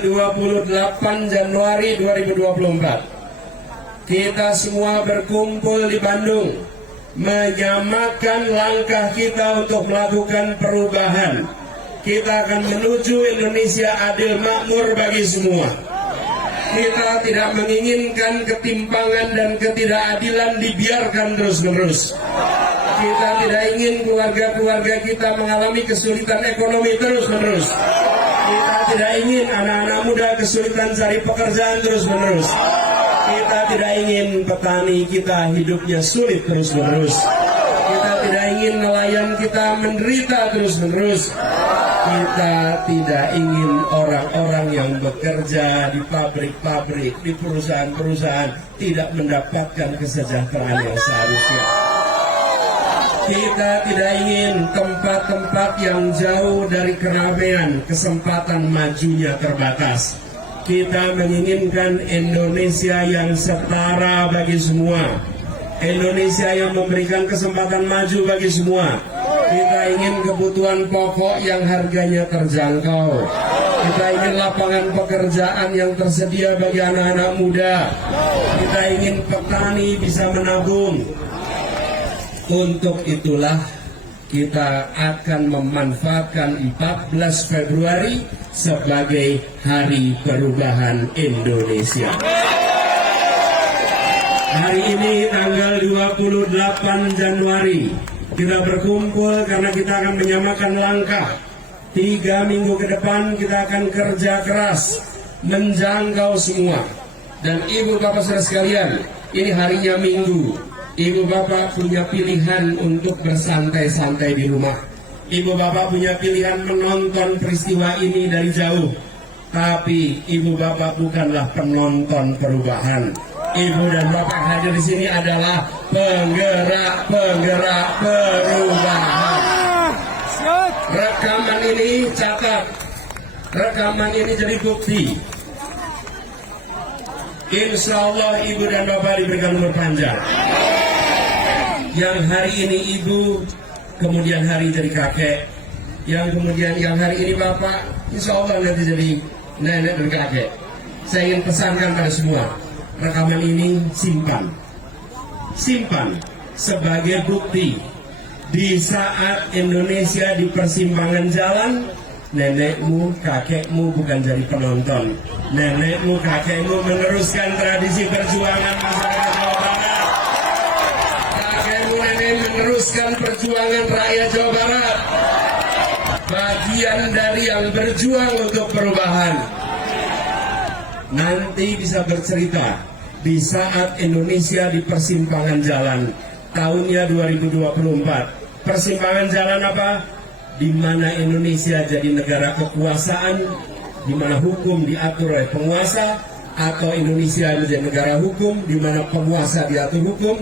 28 Januari 2024 kita semua berkumpul di Bandung menyamakan langkah kita untuk melakukan perubahan. Kita akan menuju Indonesia adil makmur bagi semua. Kita tidak menginginkan ketimpangan dan ketidakadilan dibiarkan terus-menerus. Kita tidak ingin keluarga-keluarga kita mengalami kesulitan ekonomi terus-menerus. Kita tidak ingin anak-anak muda kesulitan cari pekerjaan terus-menerus. Kita tidak ingin petani kita hidupnya sulit terus-menerus. Kita tidak ingin nelayan kita menderita terus-menerus. Kita tidak ingin orang-orang yang bekerja di pabrik-pabrik, di perusahaan-perusahaan tidak mendapatkan kesejahteraan yang seharusnya. Kita tidak ingin tempat-tempat yang jauh dari keramaian, kesempatan majunya terbatas. Kita menginginkan Indonesia yang setara bagi semua. Indonesia yang memberikan kesempatan maju bagi semua. Kita ingin kebutuhan pokok yang harganya terjangkau. Kita ingin lapangan pekerjaan yang tersedia bagi anak-anak muda. Kita ingin petani bisa menabung. Untuk itulah kita akan memanfaatkan 14 Februari sebagai Hari Perubahan Indonesia. Hari ini tanggal 28 Januari kita berkumpul karena kita akan menyamakan langkah. 3 minggu ke depan kita akan kerja keras menjangkau semua. Dan ibu bapak saudara sekalian, ini harinya Minggu. Ibu bapak punya pilihan untuk bersantai-santai di rumah. Ibu bapak punya pilihan menonton peristiwa ini dari jauh. Tapi ibu bapak bukanlah penonton perubahan. Ibu dan bapak hadir di sini adalah penggerak-penggerak perubahan. Rekaman ini catat. Rekaman ini jadi bukti. Insya Allah ibu dan bapak diberikan umur panjang. Yang hari ini ibu, kemudian hari jadi kakek. Yang kemudian yang hari ini bapak, insya Allah nanti jadi nenek dan kakek. Saya ingin pesankan pada semua, rekaman ini simpan. Simpan sebagai bukti. Di saat Indonesia di persimpangan jalan, nenekmu, kakekmu bukan jadi penonton. Nenekmu, kakekmu meneruskan tradisi perjuangan masyarakat Jawa Barat. Kakekmu, nenek meneruskan perjuangan rakyat Jawa Barat. Bagian dari yang berjuang untuk perubahan. Nanti bisa bercerita di saat Indonesia di persimpangan jalan. Tahunnya 2024. Persimpangan jalan apa? Di mana Indonesia jadi negara kekuasaan, di mana hukum diatur oleh penguasa, atau Indonesia menjadi negara hukum, di mana penguasa diatur hukum.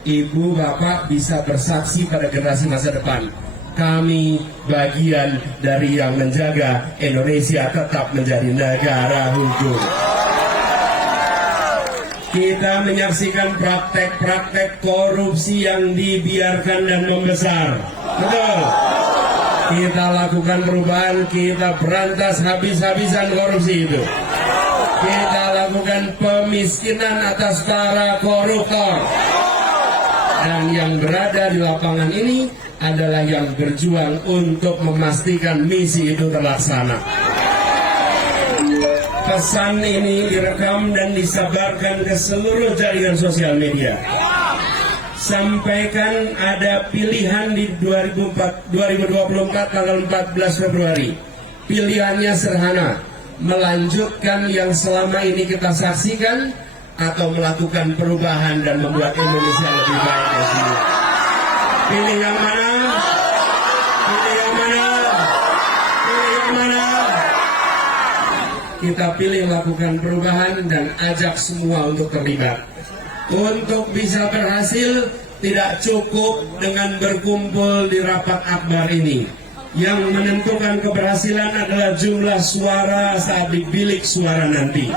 Ibu bapak bisa bersaksi pada generasi masa depan. Kami bagian dari yang menjaga Indonesia tetap menjadi negara hukum. Kita menyaksikan praktek-praktek korupsi yang dibiarkan dan membesar. Betul. Kita lakukan perubahan, kita berantas habis-habisan korupsi itu. Kita lakukan pemiskinan atas para koruptor. Dan yang berada di lapangan ini adalah yang berjuang untuk memastikan misi itu terlaksana. Pesan ini direkam dan disebarkan ke seluruh jaringan sosial media. Sampaikan ada pilihan di 2024 tanggal 14 Februari. Pilihannya sederhana, melanjutkan yang selama ini kita saksikan atau melakukan perubahan dan membuat Indonesia lebih baik dari sini. Pilih yang mana? Pilih yang mana? Pilih yang mana? Kita pilih melakukan perubahan dan ajak semua untuk terlibat. Untuk bisa berhasil, tidak cukup dengan berkumpul di rapat akbar ini. Yang menentukan keberhasilan adalah jumlah suara saat di bilik suara nanti.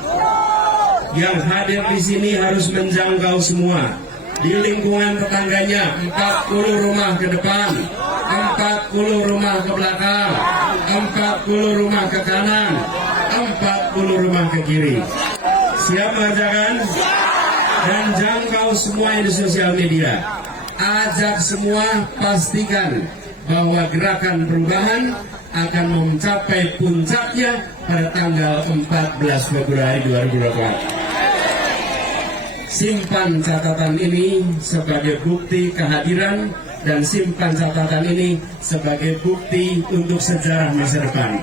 Yang hadir di sini harus menjangkau semua. Di lingkungan tetangganya, 40 rumah ke depan, 40 rumah ke belakang, 40 rumah ke kanan, 40 rumah ke kiri. Siap mengerjakan? Dan jangkau semua di sosial media. Ajak semua, pastikan bahwa gerakan perubahan akan mencapai puncaknya pada tanggal 14 Februari 2024. Simpan catatan ini sebagai bukti kehadiran dan simpan catatan ini sebagai bukti untuk sejarah masa depan.